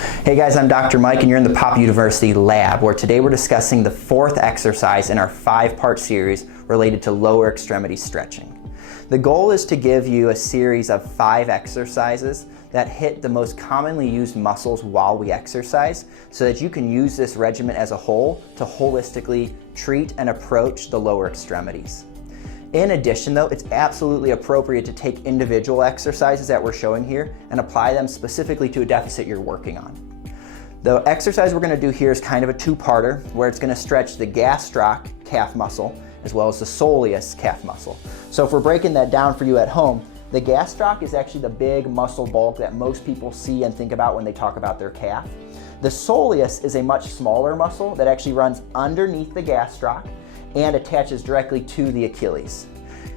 Hey guys, I'm Dr. Mike and you're in the Pop University lab, where today we're discussing the fourth exercise in our 5-part series related to lower extremity stretching. The goal is to give you a series of 5 exercises that hit the most commonly used muscles while we exercise, so that you can use this regimen as a whole to holistically treat and approach the lower extremities. In addition though, it's absolutely appropriate to take individual exercises that we're showing here and apply them specifically to a deficit you're working on. The exercise we're going to do here is kind of a two-parter, where it's going to stretch the gastroc calf muscle as well as the soleus calf muscle. So if we're breaking that down for you at home, the gastroc is actually the big muscle bulk that most people see and think about when they talk about their calf. The soleus is a much smaller muscle that actually runs underneath the gastroc and attaches directly to the Achilles.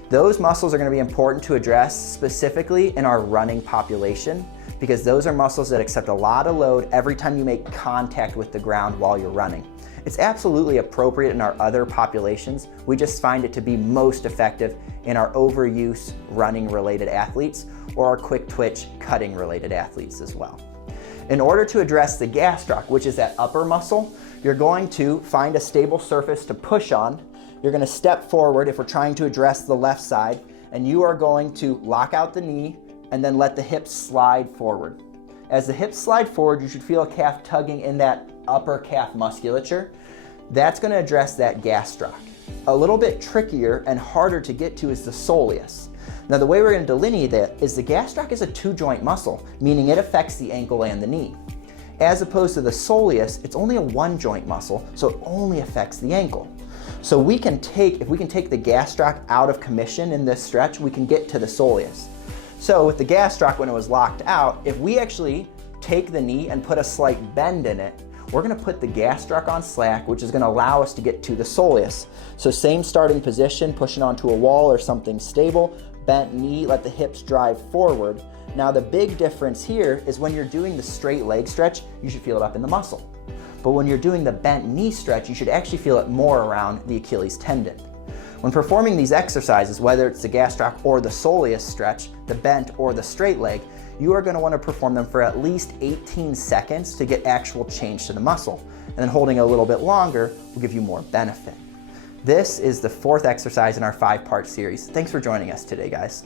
Those muscles are going to be important to address specifically in our running population, because those are muscles that accept a lot of load every time you make contact with the ground while you're running. It's absolutely appropriate in our other populations. We just find it to be most effective in our overuse running related athletes or our quick twitch cutting related athletes as well. In order to address the gastroc, which is that upper muscle, you're going to find a stable surface to push on. You're going to step forward if we're trying to address the left side, and you are going to lock out the knee and then let the hips slide forward. As the hips slide forward, you should feel a calf tugging in that upper calf musculature. That's going to address that gastroc. A little bit trickier and harder to get to is the soleus. Now the way we're going to delineate that is the gastroc is a 2-joint muscle, meaning it affects the ankle and the knee. As opposed to the soleus, it's only a 1-joint muscle, so it only affects the ankle. So if we can take the gastroc out of commission in this stretch, we can get to the soleus. So with the gastroc, when it was locked out, if we actually take the knee and put a slight bend in it, we're going to put the gastroc on slack, which is going to allow us to get to the soleus. So same starting position, pushing onto a wall or something stable, bent knee, let the hips drive forward. Now the big difference here is when you're doing the straight leg stretch, you should feel it up in the muscle. But when you're doing the bent knee stretch, you should actually feel it more around the Achilles tendon. When performing these exercises, whether it's the gastroc or the soleus stretch, the bent or the straight leg, you are going to want to perform them for at least 18 seconds to get actual change to the muscle. And then holding a little bit longer will give you more benefit. This is the 4th exercise in our 5-part series. Thanks for joining us today, guys.